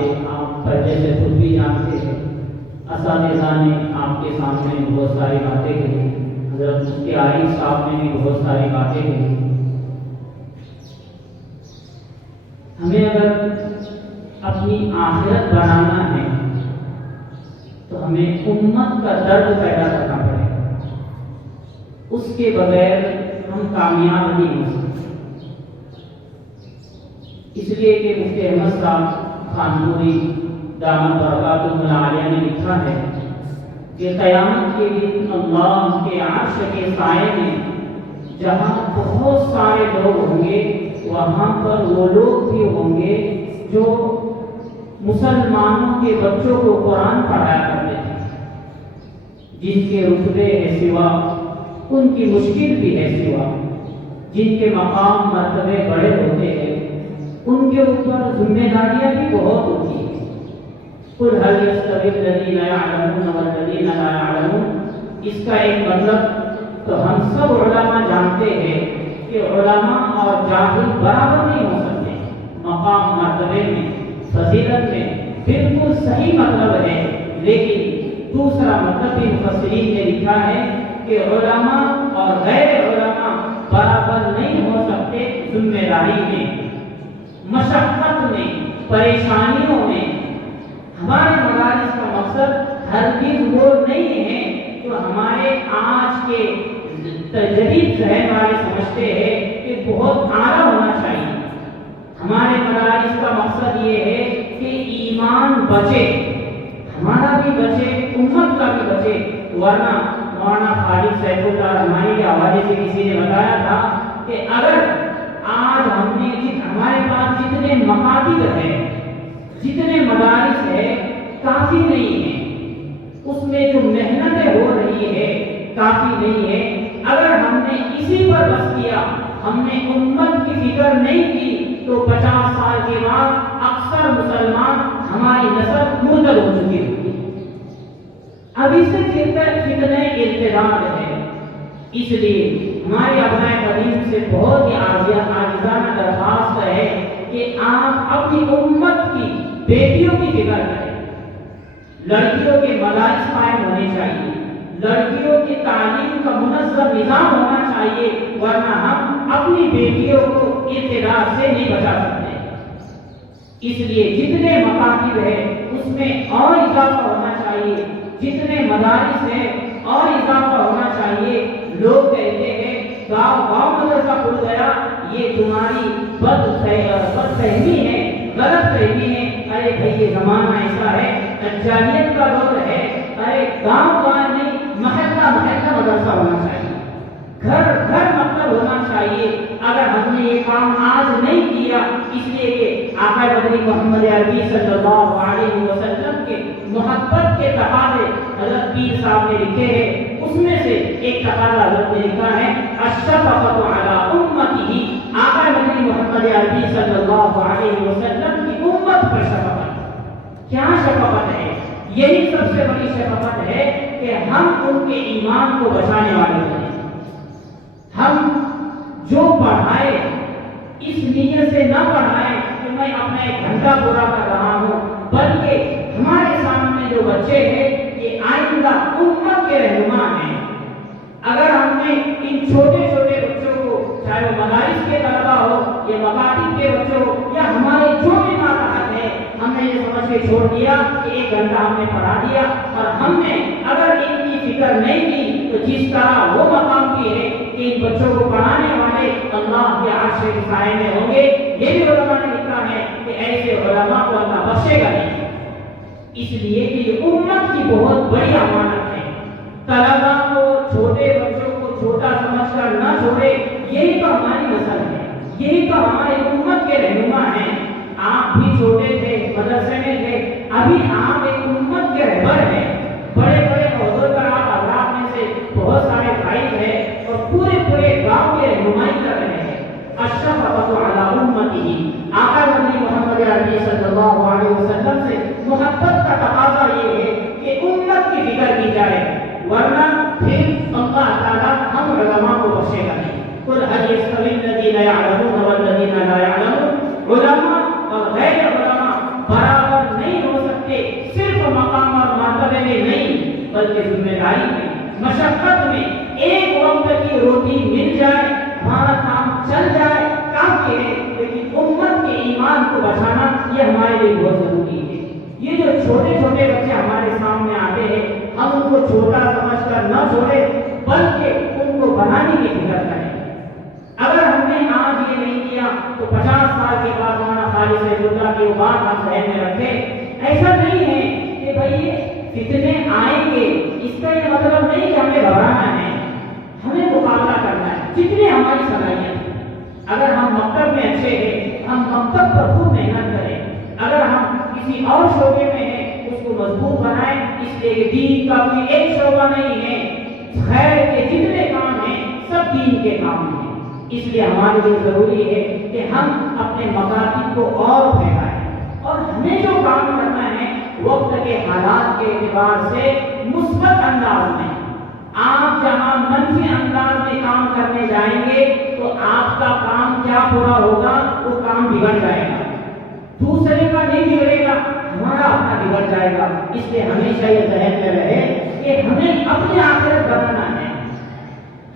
باتیں آپ پہلے سے خود بھی جانتے ہیں۔ اساتذہ نے آپ کے سامنے بہت ساری باتیں کہی، حضرت مفتی عارف صاحب نے بھی بہت ساری باتیں کہی۔ ہمیں اگر اپنی آخرت بنانا ہے تو ہمیں امت کا درد پیدا کرنا پڑے گا، اس کے بغیر ہم کامیاب نہیں ہو سکتے۔ اس لیے کہ مفتی احمد صاحب خانپوری دامت برکاتہ العالیہ نے لکھا ہے کہ قیامت کے دن اللہ کے عرش کے سائے میں جہاں بہت سارے لوگ ہوں گے، وہاں پر وہ لوگ بھی ہوں گے جو مسلمانوں کے بچوں کو قرآن پڑھایا کرتے تھے، جن کے رتبے ہے سوا، ان کی مشکل بھی ہے سوا، جن کے مقام مرتبے بڑے ہوتے ہیں، ان کے اوپر ذمہ داریاں بھی بہت ہوتی ہیں۔ قُلْ هَلْ يَسْتَوِي الَّذِينَ يَعْلَمُونَ وَالَّذِينَ لَا يَعْلَمُونَ، اس کا ایک مطلب تو ہم سب علماء جانتے ہیں کہ علماء اور جاہل برابر نہیں ہو سکتے، مقام مرتبے میں، فضیلت میں بالکل صحیح مطلب ہے، لیکن دوسرا مطلب بھی مفسرین نے لکھا ہے کہ علماء اور غیر علماء برابر نہیں ہو سکتے ذمہ داری میں، مشقت میں، پریشانیوں میں۔ ہمارے مدارس کا مقصد ہرگز وہ نہیں ہے جو ہمارے آج کے جدید ذہن والے سمجھتے ہیں کہ بہت اعلیٰ ہونا چاہیے۔ ہمارے مدارس کا مقصد یہ ہے کہ ایمان بچے، ہمارا بھی بچے، امت کا بھی بچے، ورنہ مولانا خالد سیف اللہ رحمانی کے حوالے سے کسی نے بتایا تھا کہ اگر آج ہمارے پاس جتنے مکاتب ہیں، جتنے مدارس ہیں، کافی نہیں ہے، اس میں جو محنتیں ہو رہی ہے کافی نہیں ہے۔ اگر ہم نے اسی پر بس کیا، ہم نے امت کی فکر نہیں کی، تو 50 سال کے بعد اکثر مسلمان ہماری نسل مرتد ہو چکی ہوگی۔ ابھی سے فتنہ ارتداد ہے، اس لیے ہمارے ابنائے قدیم سے بہت ہی عاجزانہ درخواست ہے کہ آپ اپنی امت کی بیٹیوں کی فکر کریں۔ لڑکیوں کے مدارس قائم ہونے چاہیے، لڑکیوں کی تعلیم کا منظم نظام ہونا چاہیے، ورنہ ہم اپنی بیٹیوں کو ارتداد سے نہیں بچا سکتے۔ اس لیے جتنے مکاتب ہیں اس میں اور اضافہ ہونا چاہیے، جتنے مدارس ہیں اور اضافہ ہونا چاہیے۔ لوگ کہتے ہیں گاؤں گاؤں مدرسہ کھل گیا، یہ تمہاری بد فہمی ہے، غلط فہمی ہے۔ ارے بھائی یہ زمانہ ایسا ہے، جاہلیت کا دور ہے، ارے گاؤں گاؤں نہیں، محلہ محلہ مدرسہ ہونا چاہیے، گھر گھر مطلب ہونا چاہیے۔ اگر ہم نے یہ کام آج نہیں کیا، اس لیے کہ آقا مدنی محمد عربی صلی اللہ علیہ وسلم کے محبت کے تقاضے حضرت پیر صاحب نے لکھے ہیں، اس میں سے ایک تقاضا حضرت نے لکھا ہے الشفقۃ علی امتہ، آقا مدنی محمد عربی صلی اللہ علیہ وسلم کی امت پر شفقت۔ کیا شفقت ہے؟ یہی سب سے بڑی شفقت ہے کہ ہم ان کے ایمان کو بچانے والے بنیں۔ ہم جو پڑھائے اس نیت سے نہ پڑھائے کہ میں اپنا 1 گھنٹہ پورا کر رہا ہوں، بلکہ ہمارے سامنے جو بچے ہیں یہ آئندہ امت کے رہنما ہیں۔ اگر ہم نے ان چھوٹے چھوٹے بچوں کو، چاہے وہ مدارس کے طلبا ہو یا مکاتب کے بچوں ہو یا ہمارے جو بھی ماتحت ہے، ہم نے یہ سمجھ کے چھوڑ دیا کہ 1 گھنٹہ ہم نے پڑھا دیا، اور ہم نے اگر ان کی فکر نہیں کی تو جس طرح وہ مقام کی ہے کہ ان بچوں کو پڑھانے والے اللہ کے عرش کے سائے میں ہوں گے، یہ بھی علماء نے لکھا ہے کہ ایسے علماء کو اللہ بخشے گا نہیں۔ اس لیے کہ یہ امت کی بہت بڑی امانت ہے۔ طلبا کو، چھوٹے بچوں کو چھوٹا سمجھ کر نہ چھوڑے، یہی تو ہماری نسل ہے، یہی تو ہمارے امت کے رہنما ہیں۔ آپ بھی چھوٹے تھے، مدرسے میں تھے، ابھی آپ ایک امت کے رہبر ہیں، بڑے بڑے عہدوں پر آپ حضرات میں سے بہت سارے فائز ہیں اور پورے گاؤں کے رہنمائی کر رہے ہیں۔ الشفقۃ علی امتہ، آقا نبی محمد عربی صلی اللہ علیہ وسلم سے محبت کا تقاضا یہ ہے کہ امت کی فکر کی جائے، ورنہ پھر اللہ تعالیٰ ہم علماء کو بخشے گا نہیں۔ قل هل يستوي الذين يعلمون والذين لا يعلمون، علماء اور غیر علماء برابر کی ذمہ داری میں، مشقت میں ایک وقت کی روٹی مل جائے، ہمارا کام چل جائے، کافی ہے، لیکن امت کے ایمان کو بچانا یہ ہمارے لیے بہت ضروری ہے۔ یہ جو چھوٹے چھوٹے بچے ہمارے سامنے آتے ہیں، ہم ان کو چھوٹا سمجھ کر نہ چھوڑے بلکہ ان کو بنانے کی فکر کریں۔ اگر ہم نے آج یہ نہیں کیا تو 50 سال کے بعد مولانا خالد صاحب اللہ کی بات ہم ذہن میں رکھیں۔ ایسا نہیں ہے کہ بھائی فتنے آئیں گے، اس کا یہ مطلب نہیں کہ ہمیں گھبرانا ہے، ہمیں مقابلہ کرنا ہے جتنی ہماری صلاحیت ہے۔ اگر ہم مکتب میں اچھے ہیں، ہم مکتب پر خوب محنت کریں، اگر ہم کسی اور شعبے میں ہیں اس کو مضبوط بنائیں، اس لیے کہ دین کا کوئی ایک شعبہ نہیں ہے، خیر کے جتنے کام ہیں سب دین کے کام ہیں۔ اس لیے ہمارے لیے ضروری ہے کہ ہم اپنے مکاتب کو اور پھیلائیں، اور ہمیں جو کام کرنا ہے وقت کے حالات کے اعتبار سے مثبت انداز میں۔ آپ جہاں منفی انداز میں کام کرنے جائیں گے تو آپ کا کام کیا پورا ہوگا، وہ کام بگڑ جائے گا، دوسرے کا نہیں بگڑے گا، ہمارا اپنا بگڑ جائے گا۔ اس لیے ہمیشہ یہ ذہن میں رہے کہ ہمیں اپنی آخرت بنانا ہے،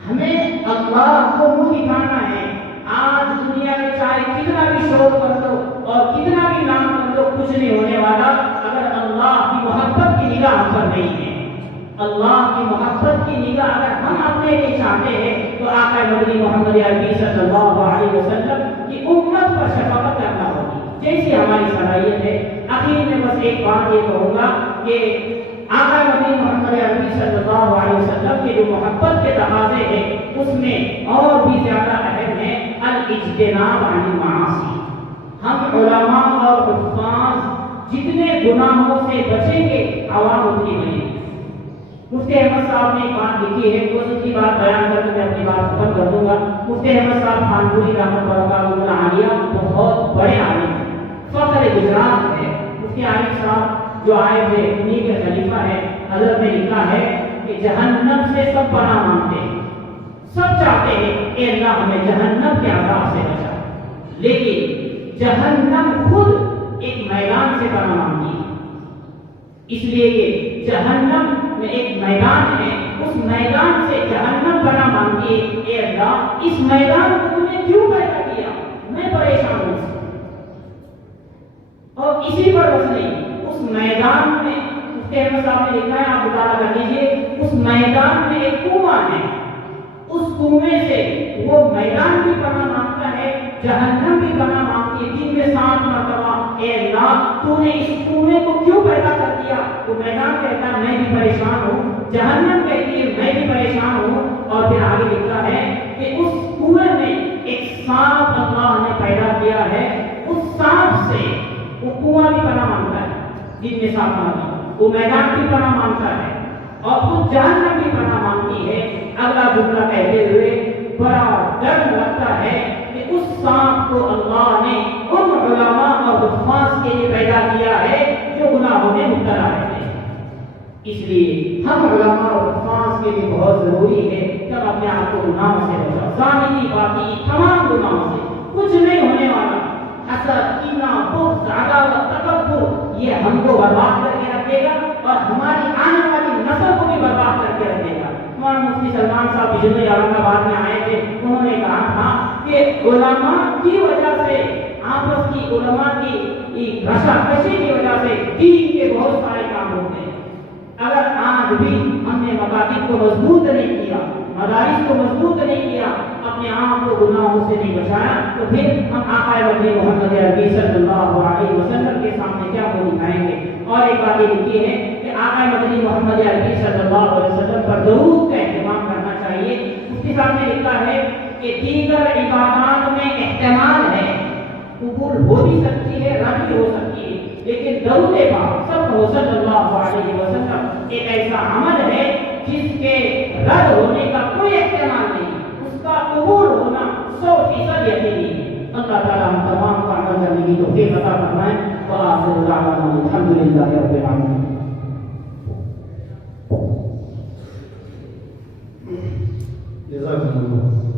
ہمیں اللہ کو منہ دکھانا ہے۔ آج دنیا میں چاہے کتنا بھی شور کر دو اور کتنا بھی نام کر دو، کچھ نہیں ہونے والا اگر اللہ کی محبت کی نگاہ ہم پر نہیں ہے۔ اللہ کی محبت کی نگاہ اگر ہم اپنے لیے چاہتے ہیں تو آقا مدنی محمد عربی صلی اللہ علیہ وسلم کی امت پر شفقت کرنا ہوگی جیسی ہماری صلاحیت ہے۔ آخر میں بس ایک بات یہ کہوں گا کہ آقا نبی محمد عربی صلی اللہ علیہ وسلم کے جو محبت کے تقاضے ہیں اس میں اور بھی زیادہ اہم ہے الاجتناب عن المعاصی۔ ہم علماء اور حفاظ جتنے گناہوں سے بچیں گے عوام اتنی بنے گی۔ مفتی احمد صاحب نے ایک بات لکھی ہے، اس کی بات بیان کر کے میں اپنی بات ختم کر دوں گا۔ مفتی احمد صاحب خانپوری رحمۃ اللہ علیہ بہت بڑے عالم ہیں، فخر گجرات ہے۔ مفتی عارف صاحب جو آئے تھے انہی کے خلیفہ ہے۔ حضرت نے لکھا ہے کہ جہنم سے سب پناہ مانگتے ہیں، سب چاہتے ہیں کہ اللہ ہمیں جہنم کے عذاب سے بچا، لیکن جہنم خود ایک میدان سے پناہ مانگتی ہے، اس لیے کہ جہنم میں ایک میدان ہے، اس میدان سے جہنم پناہ مانگتی ہے، اے اللہ اس میدان کو تم نے کیوں پیدا کیا، میں پریشان ہوں اس سے۔ اور اسی پر بس نہیں، اس میدان میں مفتی احمد صاحب نے لکھا ہے، آپ مطالعہ کر لیجیے، اس میدان میں ایک کنواں ہے، اس کنویں سے وہ میدان بھی پناہ مانگتا ہے، جہنم بھی پناہ مانگتی ہے، دن میں 7 مرتبہ اے اللہ تو نے اس کنویں کو کیوں پیدا کر دیا۔ وہ میدان کہتا ہے میں بھی پریشان ہوں، جہنم کہتی ہے میں بھی پریشان ہوں، اور پھر آگے لکھتا ہے کہ اس کنویں میں ایک سانپ اللہ نے پیدا کیا ہے، اس سانپ سے وہ کنواں بھی پناہ مانگتا ہے، دن میں 7 مرتبہ وہ میدان بھی پناہ مانگتا ہے، اور خود جہنم بھی پناہ مانگتی ہے۔ اگلا جملہ کہتے ہوئے بڑا ڈر لگتا ہے کہ اس سانپ کو اللہ نے ان علماء اور حفاظ کے لیے پیدا کیا ہے جو گناہوں میں مبتلا رہتے ہیں۔ اس لیے ہم علماء اور حفاظ کے لیے بہت ضروری ہے کہ ہم اپنے آپ کو گناہوں سے بچائیں، ظاہری باطنی تمام گناہوں سے، کچھ نہیں ہونے والا، حسد، کینہ، بغض، عداوت، تکبر یہ ہم کو برباد کر کے رکھے گا اور ہماری آنے والی نسل کو بھی برباد کر کے رکھے گا۔ مولانا مفتی سلمان صاحب بجلی اورنگ آباد میں آئے تھے، انہوں نے کہا تھا کہ علماء کی وجہ سے، آپس کی علماء کی رشاکشی کی وجہ سے دین کے بہت سارے کام ہوتے ہیں۔ اگر آج بھی ہم نے مکاتب کو مضبوط نہیں کیا، مدارس کو مضبوط نہیں کیا، اپنے آپ کو گناہوں سے نہیں بچایا، تو پھر ہم آقا مدنی محمد عربی صلی اللہ علیہ وسلم کے سامنے کیا وہ دکھائیں گے۔ اور ایک بات یہ لکھی ہے کہ آقا مدنی محمد عربی صلی اللہ علیہ وسلم پر درود کا اہتمام کرنا چاہیے۔ مفتی صاحب نے لکھا ہے کہ دیگر عبادات میں احتمال ہے، قبول ہو بھی سکتی ہے، رد بھی ہو سکتی ہے، لیکن درود پاک صلی اللہ علیہ وسلم ایک ایسا عمل ہے جس کے رد ہونے کا کوئی احتمال نہیں، اس کا قبول ہونا 100% یقینی ہے۔ اللہ تعالیٰ ہم تمام کا عمل کرنے کی توفیق عطا فرمائے۔ وآخر دعوانا الحمدللہ رب العالمین۔ جزاکم اللہ۔